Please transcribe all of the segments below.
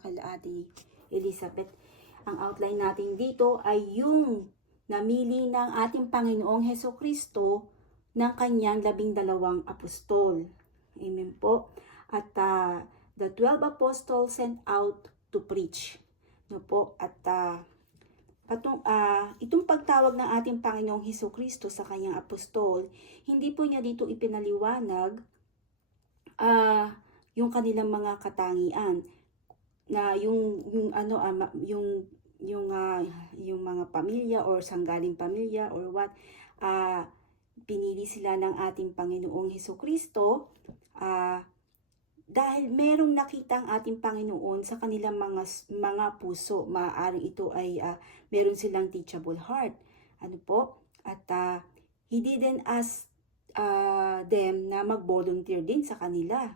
kala Ate Elizabeth. Ang outline natin dito ay yung namili ng ating Panginoong Hesukristo ng kanyang 12 apostol. Amen po. At the 12 apostles sent out to preach. No po? At itong pagtawag ng ating Panginoong Hesukristo sa kanyang apostol, hindi po niya dito ipinaliwanag yung kanilang mga katangian na yung mga pamilya or sanggaling pamilya or what, pinili sila ng ating Panginoong Hesukristo dahil merong nakita ang ating Panginoon sa kanilang mga puso. Maaaring ito ay meron silang teachable heart. Ano po? At he didn't ask them na mag-volunteer din sa kanila.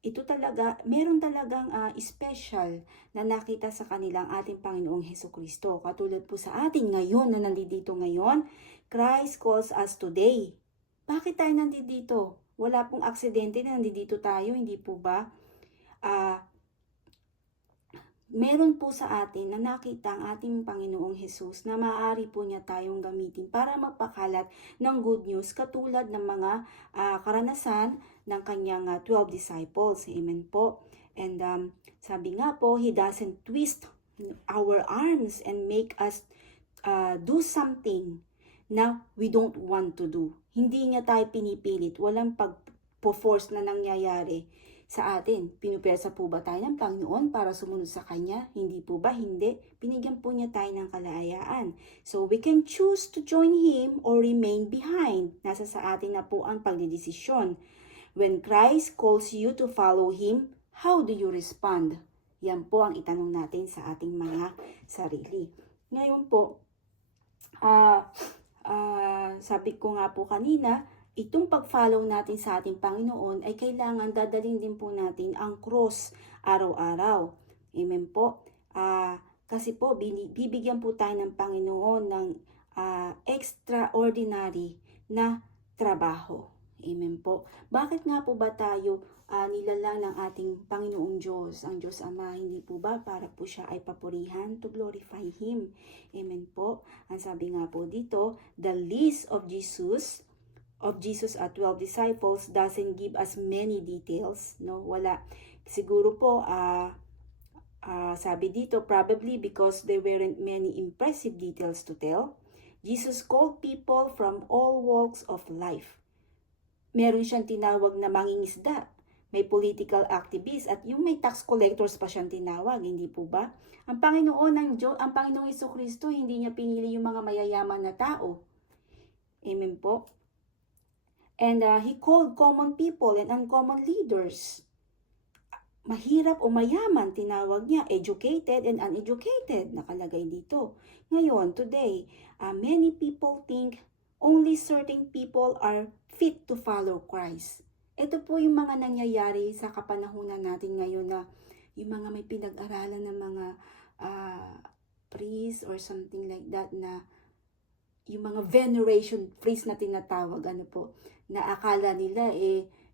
Ito talaga, meron talagang special na nakita sa kanilang ating Panginoong Hesukristo. Katulad po sa atin ngayon na nandito ngayon, Christ calls us today. Bakit tayo nandito? Wala pong aksidente na nandito tayo, hindi po ba? Meron po sa atin na nakita ang ating Panginoong Hesus na maaari po niya tayong gamitin para magpakalat ng good news katulad ng mga karanasan ng kanyang 12 disciples. Amen po. And sabi nga po, He doesn't twist our arms and make us do something na we don't want to do. Hindi niya tayo pinipilit. Walang pag-force na nangyayari sa atin. Pinupersa po ba tayo ng Panginoon para sumunod sa Kanya? Hindi po ba? Hindi. Binigyan po niya tayo ng kalayaan. So, we can choose to join Him or remain behind. Nasa sa atin na po ang pagdidesisyon. When Christ calls you to follow Him, how do you respond? Yan po ang itanong natin sa ating mga sarili. Ngayon po, sabi ko nga po kanina, itong pag-follow natin sa ating Panginoon ay kailangan dadalhin din po natin ang cross araw-araw. Amen po. Kasi po, bibigyan po tayo ng Panginoon ng extraordinary na trabaho. Amen po. Bakit nga po ba tayo nilalang ng ating Panginoong Diyos, ang Diyos Ama? Hindi po ba para po siya ay papurihan to glorify Him? Amen po. Ang sabi nga po dito, the list of Jesus at 12 disciples doesn't give us many details, no? Wala. Siguro po sabi dito, probably because there weren't many impressive details to tell. Jesus called people from all walks of life. Meron siyang tinawag na mangingisda, may political activists, at yung may tax collectors pa siyang tinawag, hindi po ba? Ang Panginoong Hesukristo, hindi niya pinili yung mga mayayaman na tao. Amen po. And He called common people and uncommon leaders. Mahirap o mayaman, tinawag niya, educated and uneducated, nakalagay dito. Ngayon, today, many people think only certain people are fit to follow Christ. Ito po yung mga nangyayari sa kapanahunan natin ngayon na yung mga may pinag-aralan ng mga priest or something like that, na yung mga veneration priest na tinatawag, na akala nila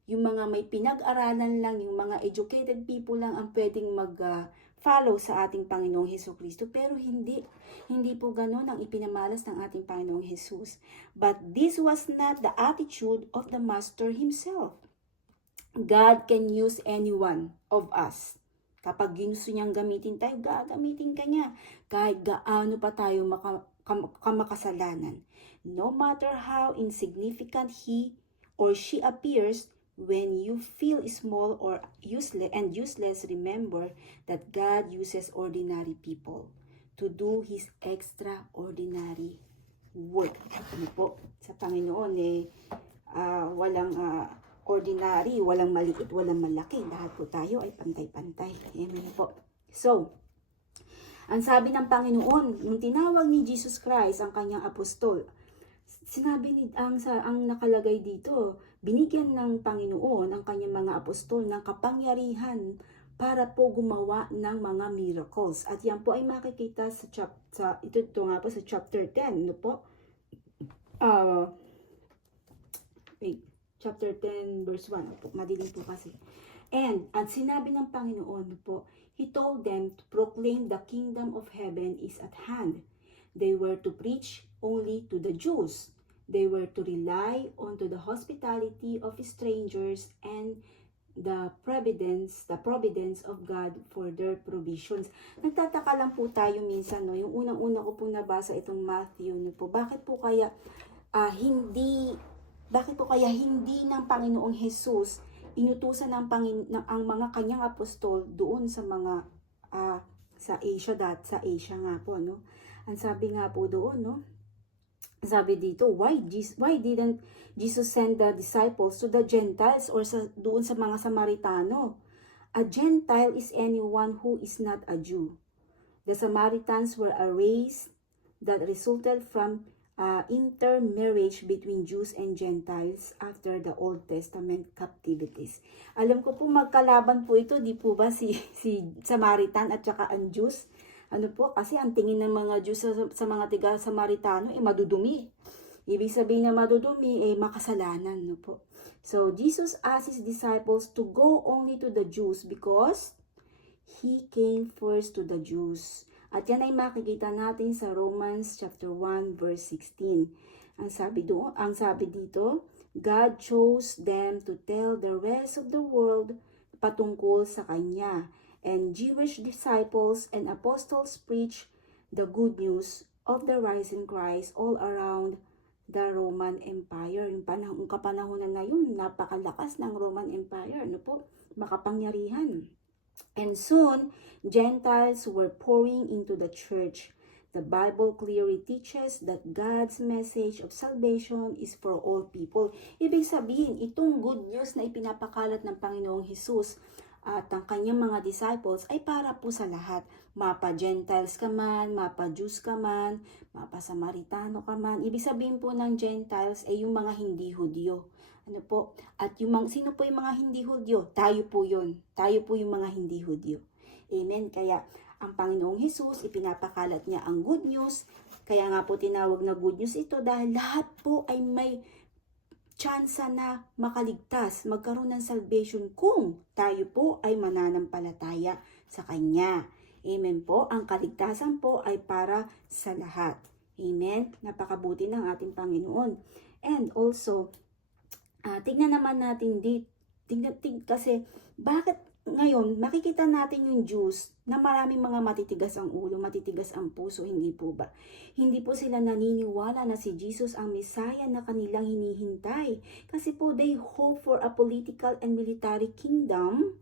yung mga may pinag-aralan lang, yung mga educated people lang ang pwedeng mag-follow sa ating Panginoong Hesukristo. Pero hindi po ganoon ang ipinamalas ng ating Panginoong Jesus. But this was not the attitude of the Master Himself. God can use any one of us. Kapag gusto niyang gamitin tayo, gagamitin ka niya. Kahit gaano pa tayo kamakasalanan. No matter how insignificant he or she appears, when you feel small or useless, remember that God uses ordinary people to do His extraordinary work. Ano po? Sa Panginoon, walang ordinary, walang maliit, walang malaki. Lahat po tayo ay pantay-pantay. Amen po. So, ang sabi ng Panginoon, nung tinawag ni Jesus Christ ang kanyang apostol, sinabi ang nakalagay dito, binigyan ng Panginoon ang kanyang mga apostol ng kapangyarihan para po gumawa ng mga miracles. At yan po ay makikita sa chapter 10, no po? Chapter 10 verse 1. Madilim po kasi. At sinabi ng Panginoon po, He told them to proclaim the kingdom of heaven is at hand. They were to preach only to the Jews. They were to rely on to the hospitality of strangers and the providence of God for their provisions. Nagtataka lang po tayo minsan, no, yung unang-una ko pong nabasa itong Matthew, no po, bakit po kaya hindi ng Panginoong Jesus inutusan ang mga kanyang apostol doon sa mga sa Asia nga po, no? Ang sabi nga po doon, no? Sabi dito, why didn't Jesus send the disciples to the Gentiles or doon sa mga Samaritano? A Gentile is anyone who is not a Jew. The Samaritans were a race that resulted from intermarriage between Jews and Gentiles after the Old Testament captivities. Alam ko po magkalaban po ito, di po ba si Samaritan at saka ang Jews? Ano po, kasi ang tingin ng mga Jews sa mga tiga Samaritano, madudumi. Ibig sabihin na madudumi, makasalanan, no po. So, Jesus asked His disciples to go only to the Jews because He came first to the Jews. At yan ay makikita natin sa Romans chapter 1 verse 16. Ang sabi dito, God chose them to tell the rest of the world patungkol sa Kanya. And Jewish disciples and apostles preach the good news of the risen Christ all around the Roman Empire. Yung kapanahonan na yun, napakalakas ng Roman Empire, no po? Makapangyarihan. And soon, Gentiles were pouring into the church. The Bible clearly teaches that God's message of salvation is for all people. Ibig sabihin, itong good news na ipinapakalat ng Panginoong Jesus at ang kanyang mga disciples ay para po sa lahat. Mapa-Gentiles ka man, mapa-Jews ka man, mapa-Samaritano ka man. Ibig sabihin po ng Gentiles ay yung mga hindi Hudyo. Ano po? At sino po yung mga hindi Hudyo? Tayo po yun. Tayo po yung mga hindi Hudyo. Amen. Kaya ang Panginoong Jesus, ipinapakalat niya ang good news. Kaya nga po tinawag na good news ito dahil lahat po ay may tsansa na makaligtas, magkaroon ng salvation kung tayo po ay mananampalataya sa Kanya. Amen po. Ang kaligtasan po ay para sa lahat. Amen. Napakabuti ng ating Panginoon. And also, tignan naman natin kasi bakit ngayon makikita natin yung Jews na maraming mga matitigas ang ulo, matitigas ang puso, hindi po ba? Hindi po sila naniniwala na si Jesus ang Messiah na kanilang hinihintay. Kasi po they hope for a political and military kingdom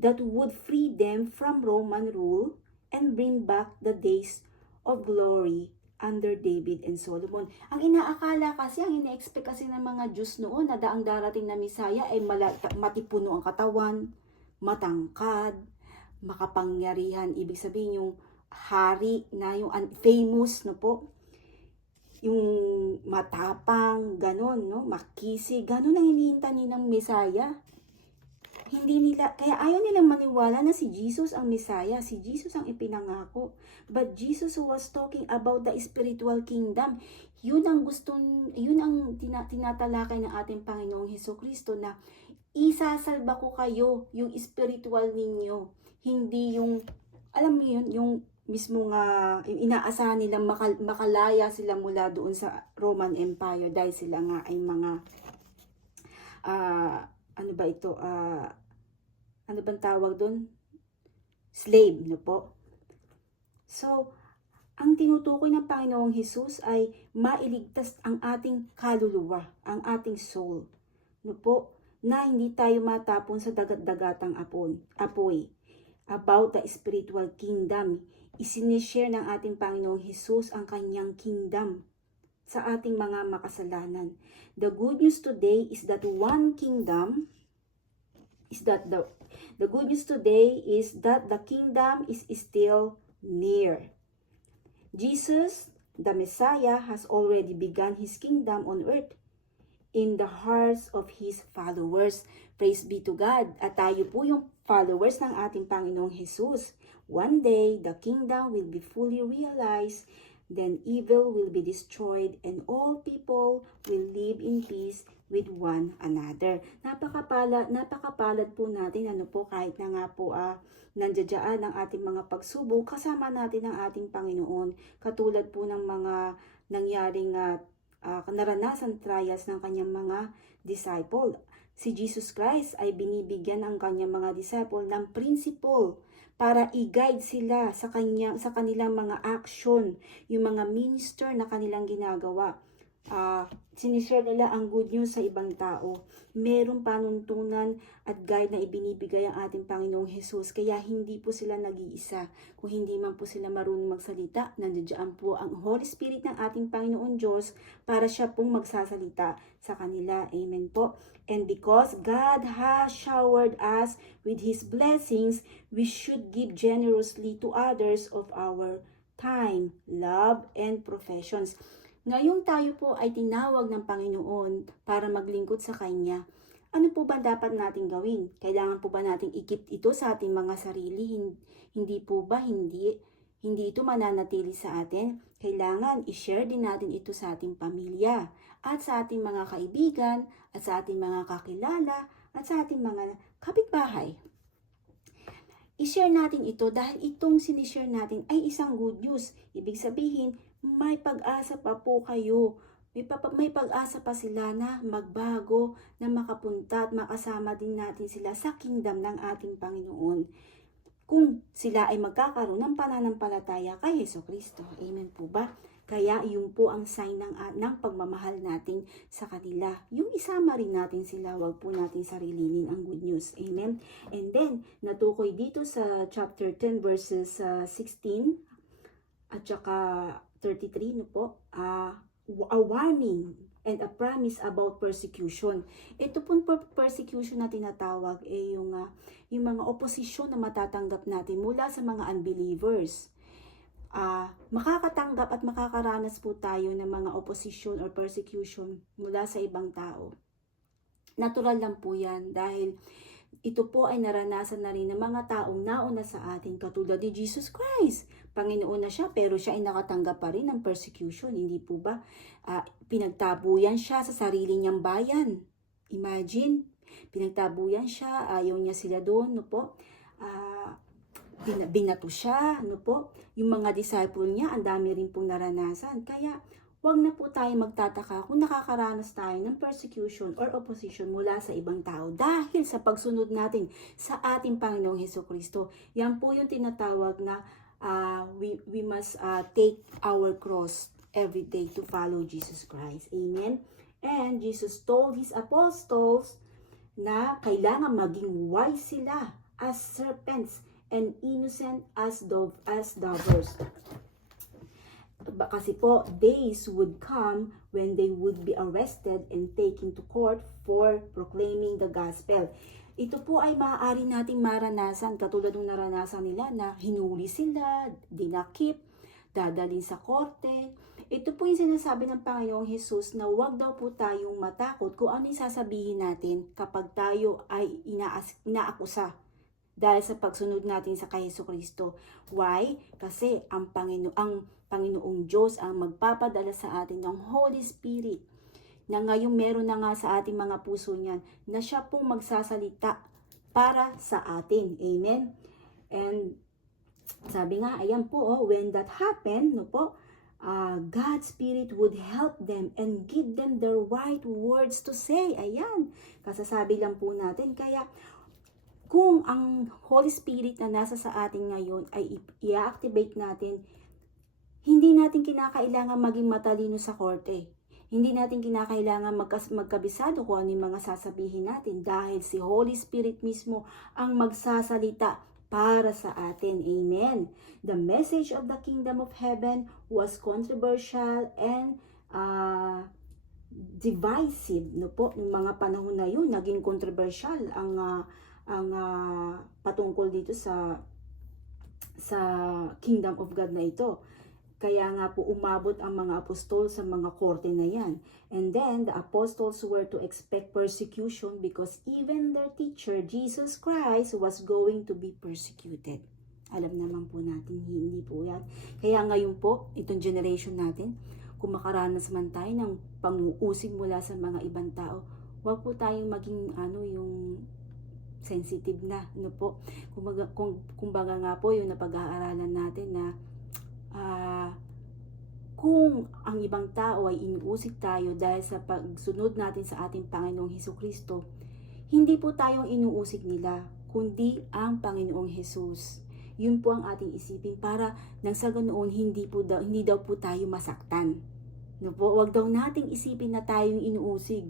that would free them from Roman rule and bring back the days of glory under David and Solomon. Ang inaakala kasi, ang ina-expect kasi ng mga Jews noon na ang darating na Messiah ay matipuno ang katawan, matangkad, makapangyarihan. Ibig sabihin yung hari na yung famous, no po? Yung matapang, ganon, no? Makisi, ganon ang hinihintay ng Messiah. Kaya ayaw nilang maniwala na si Jesus ang Messiah, si Jesus ang ipinangako. But Jesus was talking about the spiritual kingdom. Yun ang tinatalakay ng ating Panginoong Hesukristo na isasalba ko kayo, yung spiritual ninyo. Hindi yung, alam mo yun, yung mismo nga, inaasahan nilang makalaya sila mula doon sa Roman Empire dahil sila nga ay mga, ano bang tawag doon? Slave, no po? So, ang tinutukoy ng Panginoong Jesus ay mailigtas ang ating kaluluwa, ang ating soul, no po? Na hindi tayo matapon sa dagat-dagatang apoy. About the spiritual kingdom, isinishare ng ating Panginoong Jesus ang kanyang kingdom sa ating mga makasalanan. The good news today is that the kingdom is still near. Jesus, the Messiah, has already begun His kingdom on earth in the hearts of His followers. Praise be to God. At tayo po yung followers ng ating Panginoong Jesus. One day, the kingdom will be fully realized. Then evil will be destroyed and all people will live in peace with one another. Napakapalad po natin, kahit na nga po nandiyan ang ating mga pagsubok, kasama natin ang ating Panginoon. Katulad po ng mga nangyaring naranasan trials ng kanyang mga disciple. Si Jesus Christ ay binibigyan ang kanyang mga disciple ng principle para i-guide sila sa kanilang mga action, yung mga minister na kanilang ginagawa. Sinishare nila ang good news sa ibang tao. Merong panuntunan at guide na ibinibigay ang ating Panginoong Hesus. Kaya hindi po sila nag-iisa. Kung hindi man po sila marunong magsalita, nandiyan po ang Holy Spirit ng ating Panginoon Diyos para siya pong magsasalita sa kanila. Amen po. And because God has showered us with His blessings, we should give generously to others of our time, love, and professions. Ngayong tayo po ay tinawag ng Panginoon para maglingkod sa Kanya. Ano po ba dapat natin gawin? Kailangan po ba nating ikip ito sa ating mga sarili? Hindi po ba? Hindi ito mananatili sa atin. Kailangan i-share din natin ito sa ating pamilya at sa ating mga kaibigan at sa ating mga kakilala at sa ating mga kapitbahay. I-share natin ito dahil itong sinishare natin ay isang good news. Ibig sabihin, may pag-asa pa po kayo. May pag-asa pa sila na magbago, na makapunta at makasama din natin sila sa kingdom ng ating Panginoon. Kung sila ay magkakaroon ng pananampalataya kay Jesucristo. Amen po ba? Kaya yun po ang sign ng pagmamahal natin sa kanila. Yung isama rin natin sila, wag po natin sarilinin ang good news. Amen? And then, natukoy dito sa chapter 10 verses 16 at saka 33, a warning and a promise about persecution. Ito pong persecution na tinatawag yung mga oposisyon na matatanggap natin mula sa mga unbelievers. Makakatanggap at makakaranas po tayo ng mga opposition or persecution mula sa ibang tao. Natural lang po yan dahil ito po ay naranasan na rin ng mga taong nauna sa atin katulad ni Jesus Christ. Panginoon na siya pero siya ay nakatanggap pa rin ng persecution. Hindi po ba? Pinagtabuyan siya sa sarili niyang bayan. Imagine, pinagtabuyan siya, ayaw niya sila doon, binato siya, yung mga disciple niya, ang dami rin pong naranasan. Kaya, wag na po tayo magtataka kung nakakaranas tayo ng persecution or opposition mula sa ibang tao dahil sa pagsunod natin sa ating Panginoong Hesukristo. Yan po yung tinatawag na we must take our cross every day to follow Jesus Christ. Amen? And Jesus told His apostles na kailangan maging wise sila as serpents and innocent as doves. Kasi po, days would come when they would be arrested and taken to court for proclaiming the gospel. Ito po ay maaari nating maranasan katulad ng naranasan nila na hinuli sila, dinakip, dadalhin sa korte. Ito po yung sinasabi ng Panginoong Hesus na huwag daw po tayong matakot kung ano yung sasabihin natin kapag tayo ay inaakusa dahil sa pagsunod natin sa kay Jesucristo. Why? Kasi ang Panginoong Diyos ang magpapadala sa atin ng Holy Spirit na ngayon meron na nga sa ating mga puso niyan na siya pong magsasalita para sa atin. Amen? And sabi nga, ayan po, when that happened, God's Spirit would help them and give them the right words to say. Ayan, kasasabi lang po natin. Kaya, kung ang Holy Spirit na nasa sa atin ngayon ay i-activate natin, hindi natin kinakailangan maging matalino sa korte. Hindi natin kinakailangan magkabisado kung ano yung mga sasabihin natin dahil si Holy Spirit mismo ang magsasalita para sa atin. Amen. The message of the kingdom of heaven was controversial and divisive. Yung mga panahon na yun, naging controversial ang patungkol dito sa kingdom of God na ito. Kaya nga po umabot ang mga apostol sa mga korte na yan. And then the apostles were to expect persecution because even their teacher, Jesus Christ, was going to be persecuted. Alam naman po natin, hindi po yan. Kaya ngayon po, itong generation natin, kung makaranas man tayo ng pang-uusig mula sa mga ibang tao, Huwag po tayong maging yung sensitive na, ano po. Kumbaga nga po yung napag-aaralan natin na kung ang ibang tao ay inuusig tayo dahil sa pagsunod natin sa ating Panginoong Hesukristo, hindi po tayong inuusig nila, kundi ang Panginoong Jesus. Yun po ang ating isipin para nang sa ganoon hindi daw po tayo masaktan. No po, wag daw nating isipin na tayong inuusig.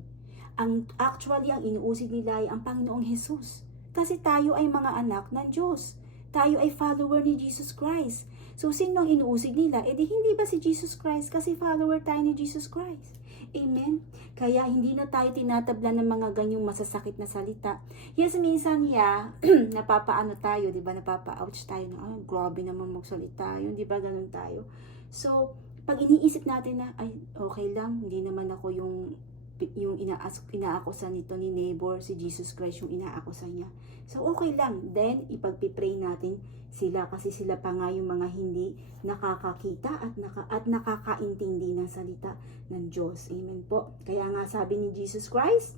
Actually ang inuusig nila ay ang Panginoong Jesus. Kasi tayo ay mga anak ng Diyos. Tayo ay follower ni Jesus Christ. So, sino ang inuusig nila? Di hindi ba si Jesus Christ? Kasi follower tayo ni Jesus Christ. Amen? Kaya hindi na tayo tinatabla ng mga ganyong masasakit na salita. Yes, minsan napapaano tayo, di ba? Napapa-ouch tayo na, grabe naman magsalita yun, di ba? Ganun tayo. So, pag iniisip natin na, ay, okay lang, hindi naman ako yung inaakusan nito ni neighbor, si Jesus Christ yung inaakusan niya. So, okay lang. Then, ipagpipray natin sila kasi sila pa nga yung mga hindi nakakakita at nakakaintindi ng salita ng Diyos. Amen po. Kaya nga sabi ni Jesus Christ,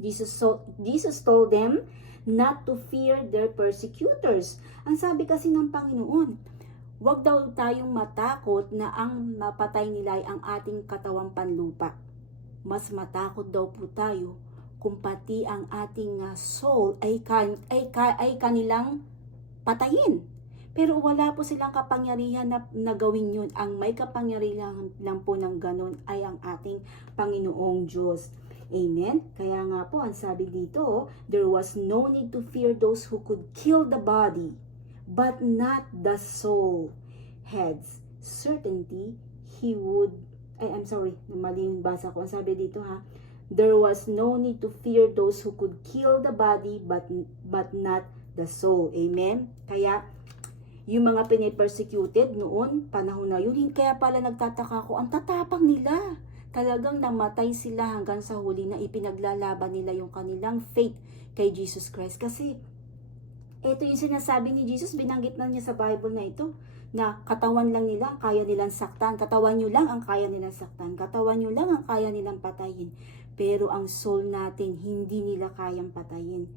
Jesus told them not to fear their persecutors. Ang sabi kasi ng Panginoon, huwag daw tayong matakot na ang mapatay nila ay ang ating katawang panlupa. Mas matakot daw po tayo kung pati ang ating soul ay kanilang patayin. Pero wala po silang kapangyarihan na gawin yun. Ang may kapangyarihan lang po ng ganun ay ang ating Panginoong Diyos. Amen? Kaya nga po, ang sabi dito, there was no need to fear those who could kill the body, but not the soul. Heads, certainty, mali yung basa ko. Ang sabi dito there was no need to fear those who could kill the body, but not the soul. Amen? Kaya, yung mga pinipersecuted noon, panahon na yun, kaya pala nagtataka ko, ang tatapang nila. Talagang namatay sila hanggang sa huli na ipinaglalaban nila yung kanilang faith kay Jesus Christ. Kasi, ito yung sinasabi ni Jesus, binanggit na niya sa Bible na ito, na katawan lang nila ang kaya nilang saktan, katawan nyo lang ang kaya nilang saktan, katawan nyo lang ang kaya nilang patayin. Pero ang soul natin, hindi nila kayang patayin.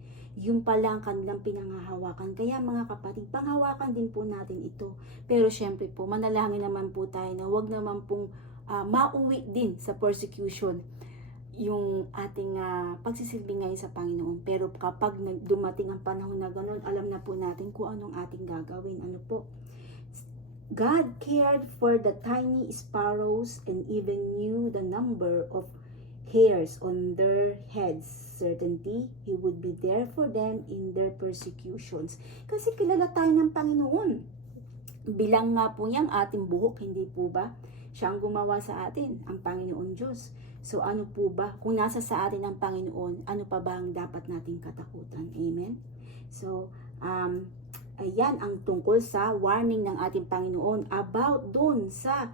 Yung pala ang kanilang pinanghahawakan. Kaya mga kapatid, panghawakan din po natin ito. Pero syempre po, manalangin naman po tayo na huwag naman pong mauwi din sa persecution yung ating pagsisilbi ngayon sa Panginoon. Pero kapag dumating ang panahon na gano'n, alam na po natin kung anong ating gagawin. Ano po? God cared for the tiny sparrows and even knew the number of hairs on their heads. Certainty, He would be there for them in their persecutions. Kasi kilala tayo ng Panginoon. Bilang nga po niyang ating buhok, hindi po ba? Siya ang gumawa sa atin, ang Panginoon Diyos. So ano po ba? Kung nasa sa atin ang Panginoon, ano pa ba ang dapat nating katakutan? Amen? So, ayan ang tungkol sa warning ng ating Panginoon about dun sa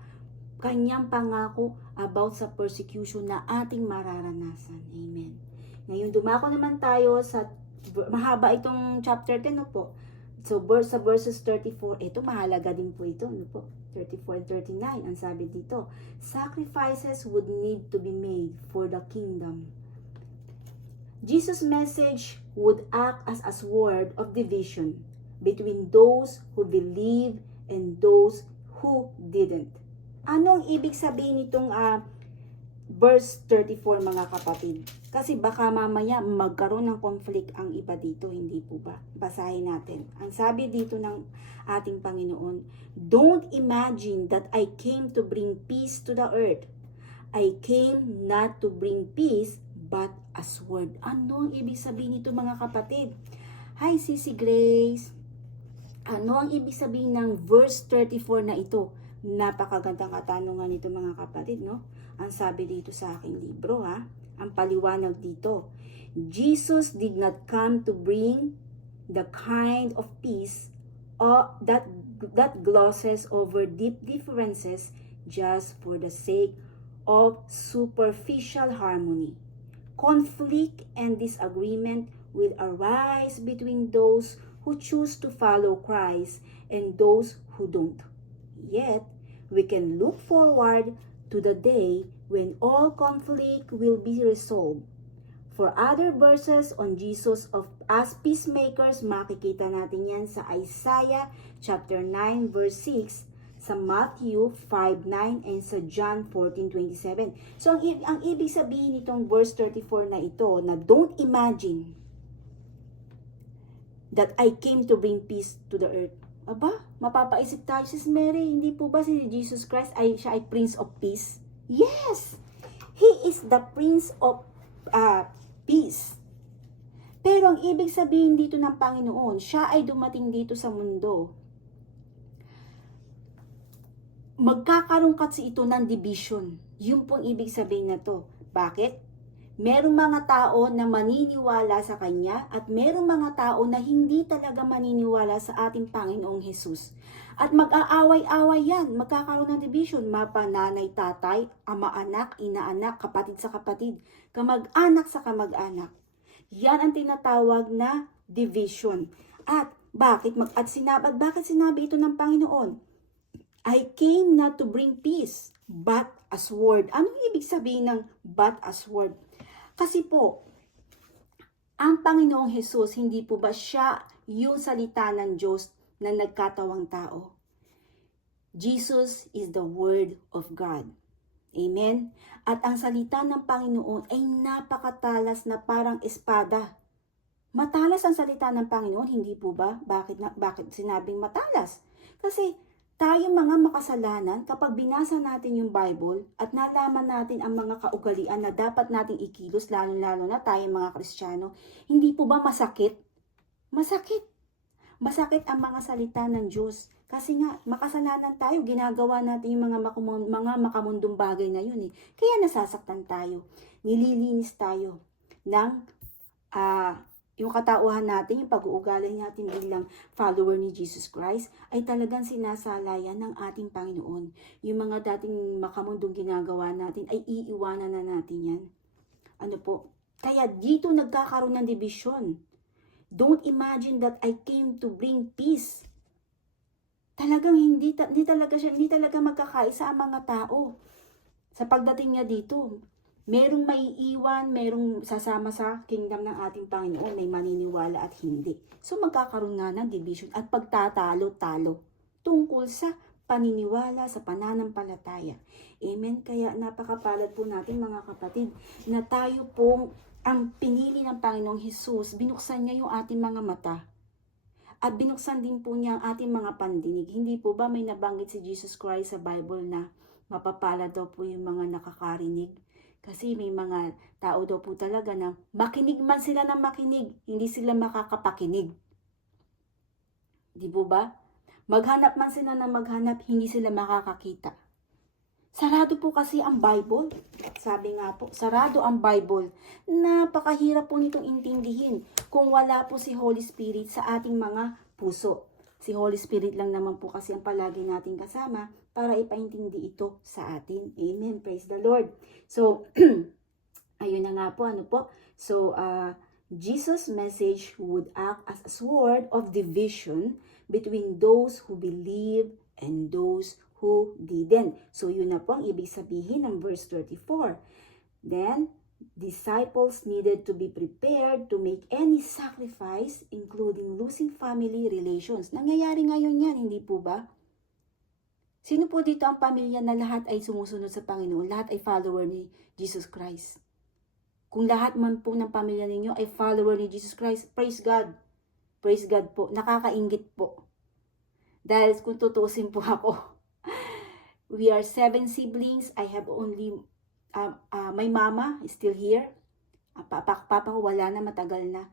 kanyang pangako about sa persecution na ating mararanasan. Amen. Ngayon, dumako naman tayo sa, mahaba itong chapter 10, no po? So, sa verses 34, ito mahalaga din po ito, no po? 34 and 39, ang sabi dito, sacrifices would need to be made for the kingdom. Jesus' message would act as a sword of division between those who believe and those who didn't. Ano ang ibig sabihin nitong verse 34 mga kapatid? Kasi baka mamaya magkaroon ng conflict ang iba dito, hindi po ba? Basahin natin. Ang sabi dito ng ating Panginoon, don't imagine that I came to bring peace to the earth. I came not to bring peace, but a sword. Ano ang ibig sabihin nito mga kapatid? Hi, Sisi Grace. Ano ang ibig sabihin ng verse 34 na ito? Napakagandang katanungan nito mga kapatid, no? Ang sabi dito sa aking libro, ang paliwanag dito, Jesus did not come to bring the kind of peace that glosses over deep differences just for the sake of superficial harmony. Conflict and disagreement will arise between those who choose to follow Christ and those who don't. Yet, we can look forward to the day when all conflict will be resolved. For other verses on Jesus of as peacemakers, makikita natin yan sa Isaiah chapter 9 verse 6, sa Matthew 5:9 and sa John 14:27. So ang ibig sabihin nitong verse 34 na ito, na don't imagine that I came to bring peace to the earth. Aba, mapapaisip tayo, Sis Mary, hindi po ba si Jesus Christ siya ay Prince of Peace? Yes! He is the Prince of Peace. Pero ang ibig sabihin dito ng Panginoon, siya ay dumating dito sa mundo. Magkakaroon kasi ito ng division. Yun pong ibig sabihin na to. Bakit? Merong mga tao na maniniwala sa Kanya at merong mga tao na hindi talaga maniniwala sa ating Panginoong Hesus. At mag-aaway-away yan, magkakaroon ng division, mapananay, tatay, ama-anak, ina-anak, kapatid sa kapatid, kamag-anak sa kamag-anak. Yan ang tinatawag na division. At bakit sinabi ito ng Panginoon? I came not to bring peace, but a sword. Anong ibig sabihin ng but a sword? Kasi po, ang Panginoong Hesus, hindi po ba siya yung salita ng Diyos na nagkatawang tao? Jesus is the Word of God. Amen? At ang salita ng Panginoon ay napakatalas na parang espada. Matalas ang salita ng Panginoon, hindi po ba? Bakit sinabing matalas? Kasi tayo mga makasalanan, kapag binasa natin yung Bible at nalaman natin ang mga kaugalian na dapat nating ikilos, lalo-lalo na tayo mga Kristiyano, hindi po ba masakit? Masakit. Masakit ang mga salita ng Diyos. Kasi nga, makasalanan tayo, ginagawa natin yung mga makamundong bagay na yun eh. Kaya nasasaktan tayo. Nililinis tayo ng yung katauhan natin, yung pag-uugali natin bilang follower ni Jesus Christ, ay talagang sinasalayan ng ating Panginoon. Yung mga dating makamundong ginagawa natin, ay iiwanan na natin yan. Ano po? Kaya dito nagkakaroon ng division. Don't imagine that I came to bring peace. Talagang hindi talaga magkakaisa ang mga tao. Sa pagdating niya dito, merong maiiwan, merong sasama sa kingdom ng ating Panginoon, may maniniwala at hindi. So magkakaroon nga ng division at pagtatalo-talo tungkol sa paniniwala, sa pananampalataya. Amen? Kaya napakapalad po natin mga kapatid na tayo pong ang pinili ng Panginoong Hesus. Binuksan niya yung ating mga mata. At binuksan din po niya ang ating mga pandinig. Hindi po ba may nabanggit si Jesus Christ sa Bible na mapapalad daw po yung mga nakakarinig? Kasi may mga tao daw po talaga na makinig man sila ng makinig, hindi sila makakapakinig. Di po ba? Maghanap man sila ng maghanap, hindi sila makakakita. Sarado po kasi ang Bible. Sabi nga po, sarado ang Bible. Napakahirap po nitong intindihin kung wala po si Holy Spirit sa ating mga puso. Si Holy Spirit lang naman po kasi ang palagi nating kasama para ipaintindi ito sa atin. Amen. Praise the Lord. So, ayun na nga po. Ano po? So, Jesus' message would act as a sword of division between those who believe and those who didn't. So, yun na po ang ibig sabihin ng verse 34. Then, disciples needed to be prepared to make any sacrifice, including losing family relations. Nangyayari ngayon yan, hindi po ba? Sino po dito ang pamilya na lahat ay sumusunod sa Panginoon? Lahat ay follower ni Jesus Christ. Kung lahat man po ng pamilya ninyo ay follower ni Jesus Christ, praise God. Praise God po. Nakakaingit po. Dahil kung tutusin po ako, we are 7 siblings. I have only, my mama is still here. Papa ko wala na, matagal na.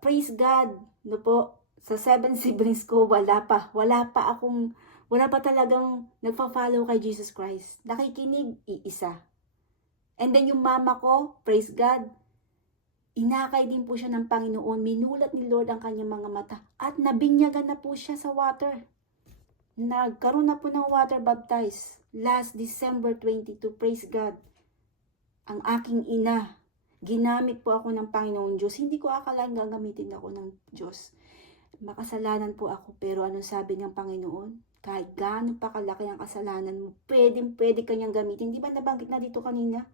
Praise God, no po, sa 7 siblings ko, wala pa talagang nagpa-follow kay Jesus Christ. Nakikinig, iisa. And then yung mama ko, praise God, inakay din po siya ng Panginoon. Minulat ni Lord ang kanyang mga mata. At nabinyagan na po siya sa water. Nagkaroon na po ng water baptize last December 22. Praise God. Ang aking ina, ginamit po ako ng Panginoon Diyos. Hindi ko akalain gagamitin ako ng Diyos. Makasalanan po ako, pero anong sabi ng Panginoon? Kahit gaano pa kalaki ang kasalanan mo, pwede kanyang gamitin. Di ba nabanggit na dito kanina?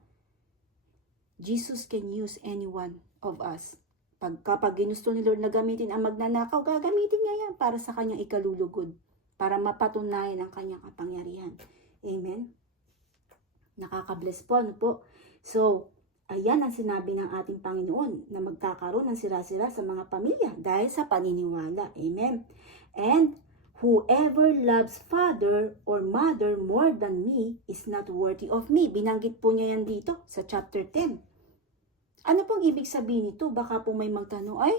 Jesus can use any one of us. Kapag ginusto ni Lord na gamitin ang magnanakaw, gagamitin niya yan para sa kanyang ikalulugod, para mapatunayan ang kanyang kapangyarihan. Amen? Nakaka-bless po, ano po? So, ayan ang sinabi ng ating Panginoon na magkakaroon ng sira-sira sa mga pamilya dahil sa paniniwala. Amen? And whoever loves father or mother more than me is not worthy of me. Binanggit po niya yan dito sa chapter 10. Ano pong ibig sabihin nito? Baka po may magtanong, ay,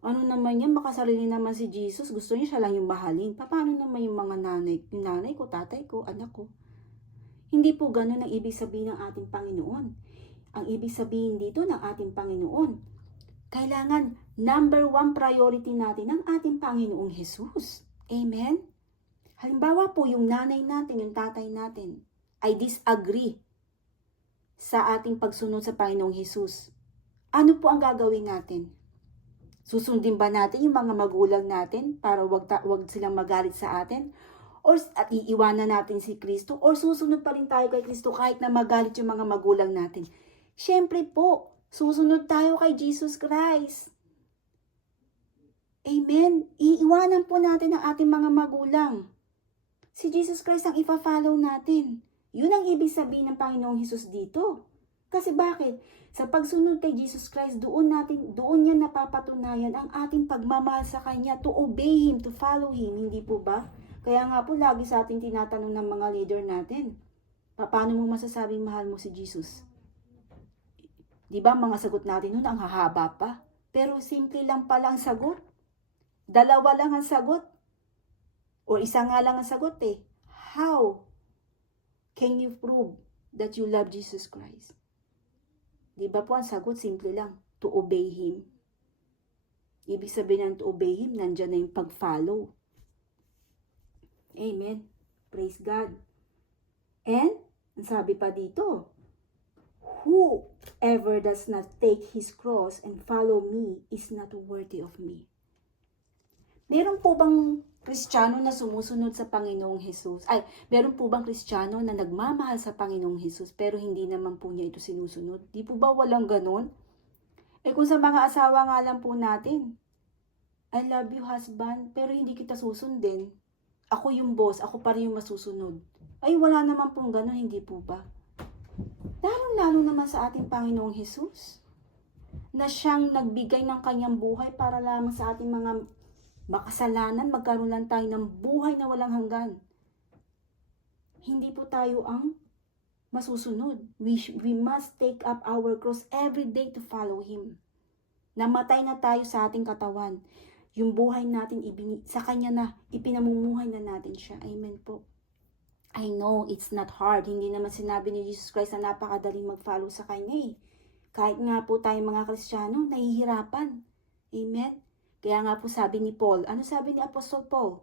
ano naman yan? Makasarili naman si Jesus. Gusto niya siya lang yung mahalin. Paano naman yung mga nanay? Yung nanay ko, tatay ko, anak ko. Hindi po ganun ang ibig sabihin ng ating Panginoon. Ang ibig sabihin dito ng ating Panginoon, kailangan number 1 priority natin ang ating Panginoong Jesus. Amen? Halimbawa po, yung nanay natin, yung tatay natin, ay disagree sa ating pagsunod sa Panginoong Jesus. Ano po ang gagawin natin? Susundin ba natin yung mga magulang natin para wag silang magalit sa atin? At iiwanan natin si Kristo? Or susunod pa rin tayo kay Kristo kahit na magalit yung mga magulang natin? Siyempre po, susunod tayo kay Jesus Christ. Amen. Iiwanan po natin ang ating mga magulang. Si Jesus Christ ang ipa-follow natin. Yun ang ibig sabihin ng Panginoong Hesus dito. Kasi bakit? Sa pagsunod kay Jesus Christ, doon niya napapatunayan ang ating pagmamahal sa Kanya, to obey Him, to follow Him. Hindi po ba? Kaya nga po lagi sa ating tinatanong ng mga leader natin, paano mo masasabing mahal mo si Jesus? Di ba mga sagot natin nun ang hahaba pa? Pero simple lang pala ang sagot. 2 lang ang sagot. O 1 nga lang ang sagot eh. How can you prove that you love Jesus Christ? Di ba po ang sagot, simple lang. To obey Him. Ibig sabihin ng to obey Him, nandyan na yung pag-follow. Amen. Praise God. And, ang sabi pa dito, whoever does not take his cross and follow me is not worthy of me. Meron po bang Kristiyano na sumusunod sa Panginoong Hesus? Meron po bang Kristiyano na nagmamahal sa Panginoong Hesus pero hindi naman po niya ito sinusunod? Di po ba walang ganun? Kung sa mga asawa nga lang po natin, I love you husband, pero hindi kita susundin. Ako yung boss, ako pa rin yung masusunod. Wala naman pong ganun, hindi po ba? Lalo naman sa ating Panginoong Hesus, na siyang nagbigay ng kanyang buhay para lamang sa ating mga makasalanan, magkaroon lang tayo ng buhay na walang hanggan. Hindi po tayo ang masusunod. We must take up our cross every day to follow Him. Namatay na tayo sa ating katawan. Yung buhay natin, sa Kanya na, ipinamumuhay na natin siya. Amen po. I know it's not hard. Hindi naman sinabi ni Jesus Christ na napakadaling mag-follow sa Kanya eh. Kahit nga po tayo mga Kristiyano, nahihirapan. Amen? Kaya nga po sabi ni Paul, ano sabi ni Apostle Paul?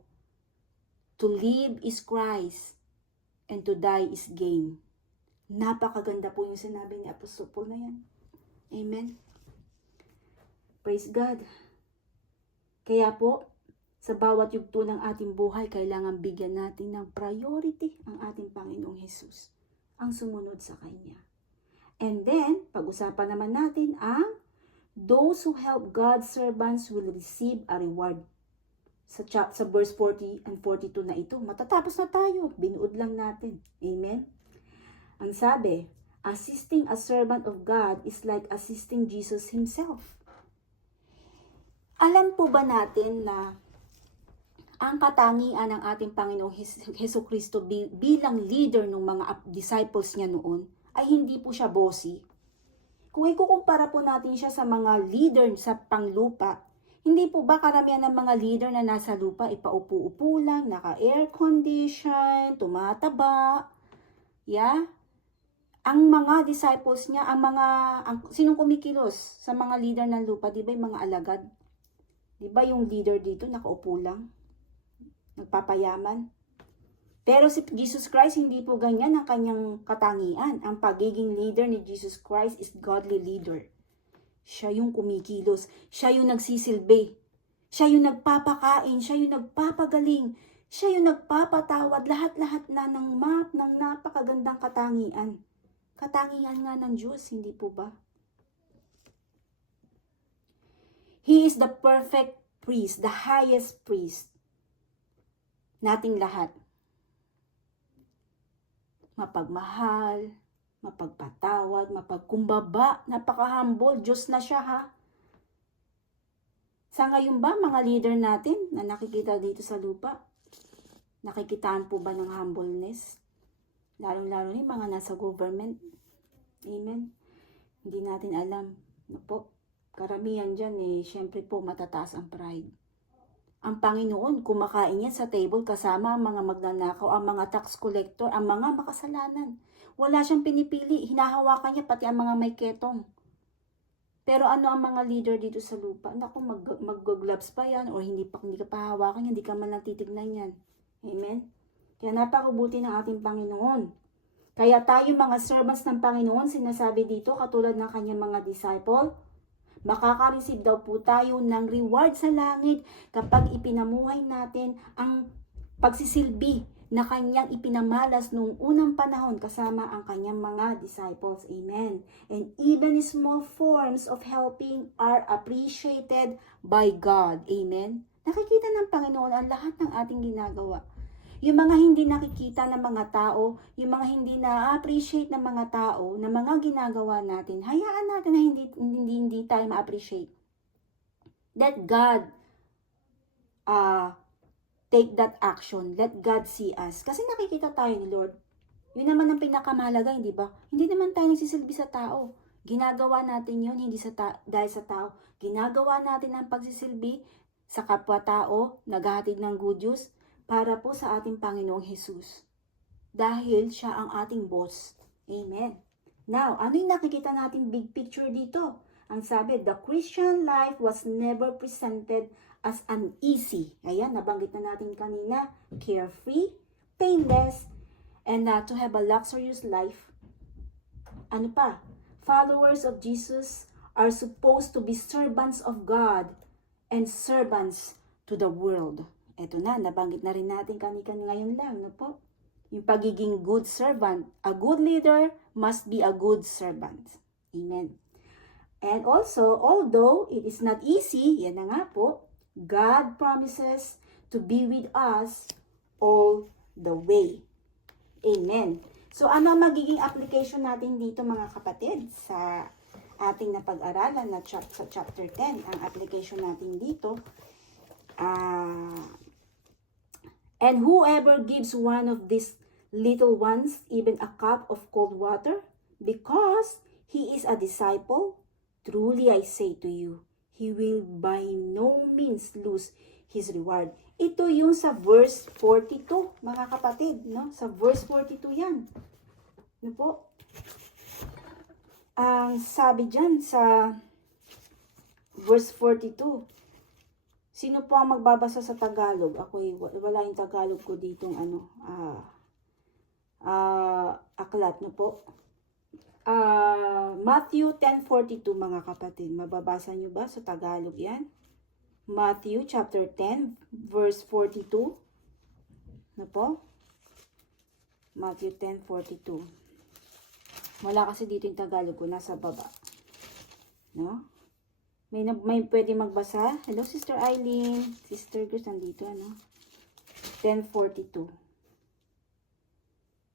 To live is Christ, and to die is gain. Napakaganda po yung sinabi ni Apostle Paul na yan. Amen? Praise God. Kaya po, sa bawat yugto ng ating buhay, kailangan bigyan natin ng priority ang ating Panginoong Hesus, ang sumunod sa Kanya. And then, pag-usapan naman natin ang those who help God's servants will receive a reward. Sa verse 40 and 42 na ito, matatapos na tayo. Binuod lang natin. Amen? Ang sabi, assisting a servant of God is like assisting Jesus Himself. Alam po ba natin na ang katangian ng ating Panginoong Hesukristo bilang leader ng mga disciples niya noon ay hindi po siya bossy? Kung ikukumpara po natin siya sa mga leader sa panglupa, hindi po ba karamihan ng mga leader na nasa lupa ipaupo-upo lang, naka-air condition, tumataba, Ang mga disciples niya, sinong kumikilos sa mga leader ng lupa, di ba yung mga alagad? Di ba yung leader dito nakaupo lang, nagpapayaman? Pero si Jesus Christ, hindi po ganyan ang kanyang katangian. Ang pagiging leader ni Jesus Christ is godly leader. Siya yung kumikilos. Siya yung nagsisilbi. Siya yung nagpapakain. Siya yung nagpapagaling. Siya yung nagpapatawad. Lahat-lahat na ng napakagandang katangian. Katangian nga ng Diyos, hindi po ba? He is the perfect priest, the highest priest. Nating lahat. Mapagmahal, mapagpatawad, mapagkumbaba, napaka-humble. Diyos na siya, ha? Sa ngayon ba, mga leader natin na nakikita dito sa lupa, nakikitaan po ba ng humbleness? Lalong-lalo na yung mga nasa government. Amen? Hindi natin alam. No po? Karamihan dyan syempre po matataas ang pride. Ang Panginoon, kumakain yan sa table kasama ang mga magnanakaw, ang mga tax collector, ang mga makasalanan. Wala siyang pinipili. Hinahawakan niya pati ang mga may ketong. Pero ano ang mga leader dito sa lupa? Naku, mag-gloves pa yan or hindi ka pa hawakan, hindi ka man lang titignan yan. Amen? Kaya napakabuti ng ating Panginoon. Kaya tayo mga servants ng Panginoon, sinasabi dito, katulad ng kanyang mga disciple, makaka-receive daw po tayo ng reward sa langit kapag ipinamuhay natin ang pagsisilbi na kanyang ipinamalas noong unang panahon kasama ang kanyang mga disciples. Amen. And even small forms of helping are appreciated by God. Amen. Nakikita ng Panginoon ang lahat ng ating ginagawa. Yung mga hindi nakikita ng mga tao, yung mga hindi na-appreciate ng mga tao, na mga ginagawa natin, hayaan natin na hindi tayo ma-appreciate. Let God take that action. Let God see us. Kasi nakikita tayo ni Lord. Yun naman ang pinakamahalaga, hindi ba? Hindi naman tayo nagsisilbi sa tao. Ginagawa natin yun, hindi dahil sa tao. Ginagawa natin ang pagsisilbi sa kapwa-tao, naghahatid ng good news, para po sa ating Panginoong Jesus. Dahil siya ang ating boss. Amen. Now, ano yung nakikita natin big picture dito? Ang sabi, the Christian life was never presented as an easy. Ayan, nabanggit na natin kanina. Carefree, painless, and to have a luxurious life. Ano pa? Followers of Jesus are supposed to be servants of God and servants to the world. Eto na, nabanggit na rin natin kanina ngayon lang, no po? Yung pagiging good servant. A good leader must be a good servant. Amen. And also, although it is not easy, yan na nga po, God promises to be with us all the way. Amen. So, ano ang magiging application natin dito mga kapatid sa ating napag-aralan na sa chapter 10? Ang application natin dito, and whoever gives one of these little ones even a cup of cold water, because he is a disciple, truly I say to you, he will by no means lose his reward. Ito yung sa verse 42, mga kapatid, no? Sa verse 42 yan. Ano po? Ang sabi dyan sa verse 42, sino po ang magbabasa sa Tagalog? Wala yung Tagalog ko ditong aklat na po. Matthew 10:42 mga kapatid. Mababasa nyo ba sa Tagalog yan? Matthew chapter 10 verse 42. Na po? Matthew 10:42. Wala kasi dito yung Tagalog ko. Nasa baba. No? May pwede magbasa? Hello, Sister Eileen. Sister Grace, nandito, ano? 10:42.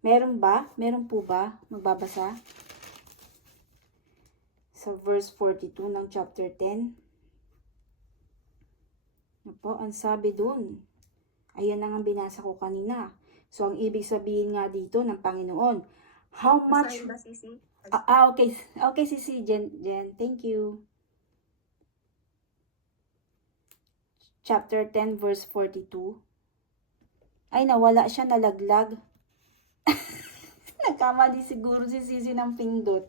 Meron ba? Meron po ba magbabasa? Sa verse 42 ng chapter 10. Ano po? Ang sabi dun. Ayan na nga binasa ko kanina. So, ang ibig sabihin nga dito ng Panginoon, how much... Ba, Sisi? Okay. Okay, Sisi, Jen. Thank you. Chapter 10, verse 42. Ay, nawala siya, nalaglag. Nagkamali siguro si Sisi ng pindot.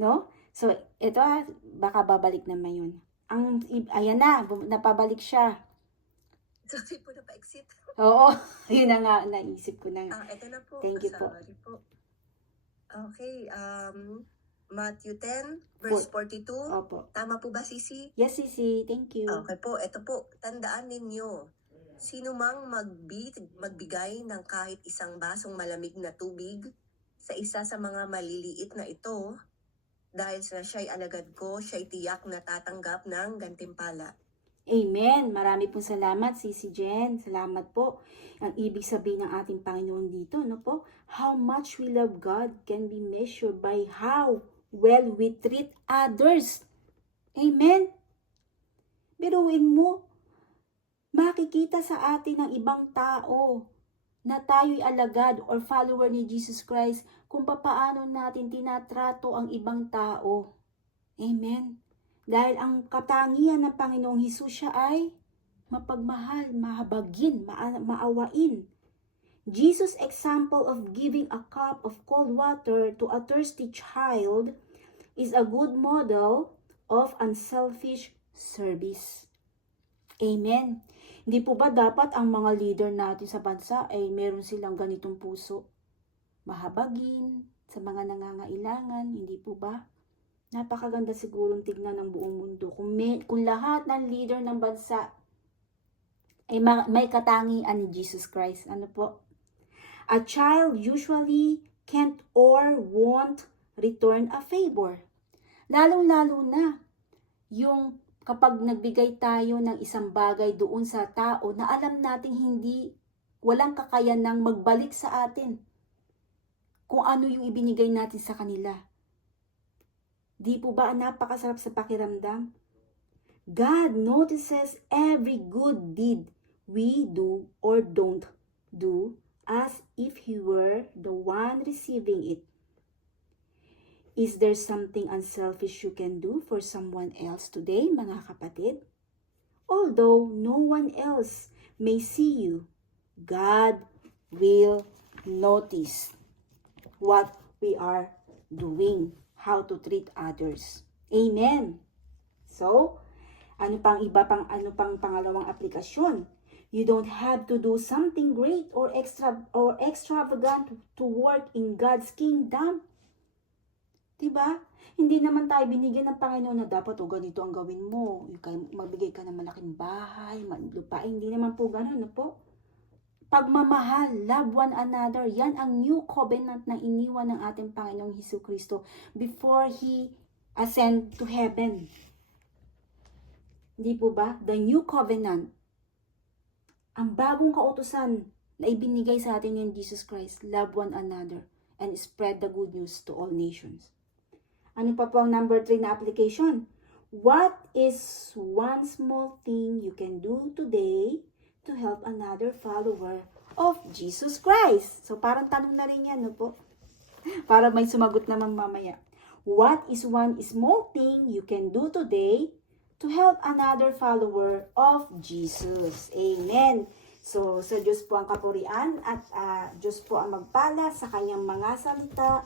No? So, ito baka babalik naman yun. Ayan na, napabalik siya. Sorry po, napa-exit. Oo, yun na nga, naisip ko na. Ito na po. Thank you po. Sorry po. Okay, Matthew 10, verse 42. Opo. Tama po ba, Sisi? Yes, Sisi. Thank you. Okay po, ito po. Tandaan ninyo, sino mang magbigay ng kahit isang basong malamig na tubig sa isa sa mga maliliit na ito dahil sa siya'y alagad ko, siya'y tiyak na tatanggap ng gantimpala. Amen. Marami pong salamat, Sisi Jen. Salamat po. Ang ibig sabihin ng ating Panginoon dito, no po? How much we love God can be measured by how well we treat others. Amen. Biruin mo, makikita sa atin ng ibang tao na tayo'y alagad or follower ni Jesus Christ kung papaano natin tinatrato ang ibang tao. Amen. Dahil ang katangian ng Panginoong Hesus siya ay mapagmahal, mahabagin, maawain. Jesus' example of giving a cup of cold water to a thirsty child is a good model of unselfish service. Amen. Hindi po ba dapat ang mga leader natin sa bansa ay meron silang ganitong puso? Mahabagin sa mga nangangailangan, hindi po ba? Napakaganda sigurong tignan ng buong mundo. Kung lahat ng leader ng bansa ay may katangian ni Jesus Christ. Ano po? A child usually can't or won't return a favor. Lalong-lalo na yung kapag nagbigay tayo ng isang bagay doon sa tao na alam nating walang kakayanang magbalik sa atin kung ano yung ibinigay natin sa kanila. Di po ba napakasarap sa pakiramdam? God notices every good deed we do or don't do as if He were the one receiving it. Is there something unselfish you can do for someone else today, mga kapatid? Although no one else may see you, God will notice what we are doing, how to treat others. Amen. So, ano pang pangalawang aplikasyon? You don't have to do something great or extravagant to work in God's kingdom. Diba? Hindi naman tayo binigyan ng Panginoon na dapat ganito ang gawin mo. Magbigay ka ng malaking bahay, lupa. Hindi naman po ganun, no po? Pagmamahal, love one another, yan ang new covenant na iniwan ng ating Panginoong Hesukristo before He ascend to heaven. Di po ba? The new covenant. Ang bagong kautusan na ibinigay sa atin ng Jesus Christ, love one another and spread the good news to all nations. Ano pa po ang number 3 na application? What is one small thing you can do today to help another follower of Jesus Christ? So parang tanong na rin yan, no po? Para may sumagot naman mamaya. What is one small thing you can do today to help another follower of Jesus? Amen. So, sa Diyos po ang kapurian at Diyos po ang magpala sa kanyang mga salita.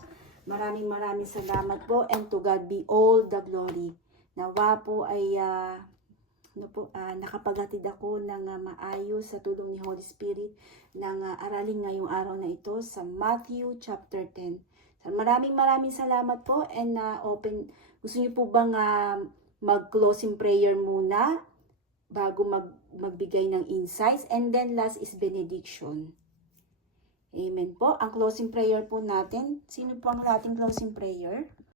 Maraming salamat po, and to God be all the glory. Nawa po ay nakapaghatid ako ng maayos sa tulong ni Holy Spirit ng aralin ngayong araw na ito sa Matthew chapter 10. So, maraming salamat po, and gusto niyo po bang mag-closing prayer muna bago magbigay ng insights, and then last is benediction. Amen po. Ang closing prayer po natin, sino po ang ating closing prayer?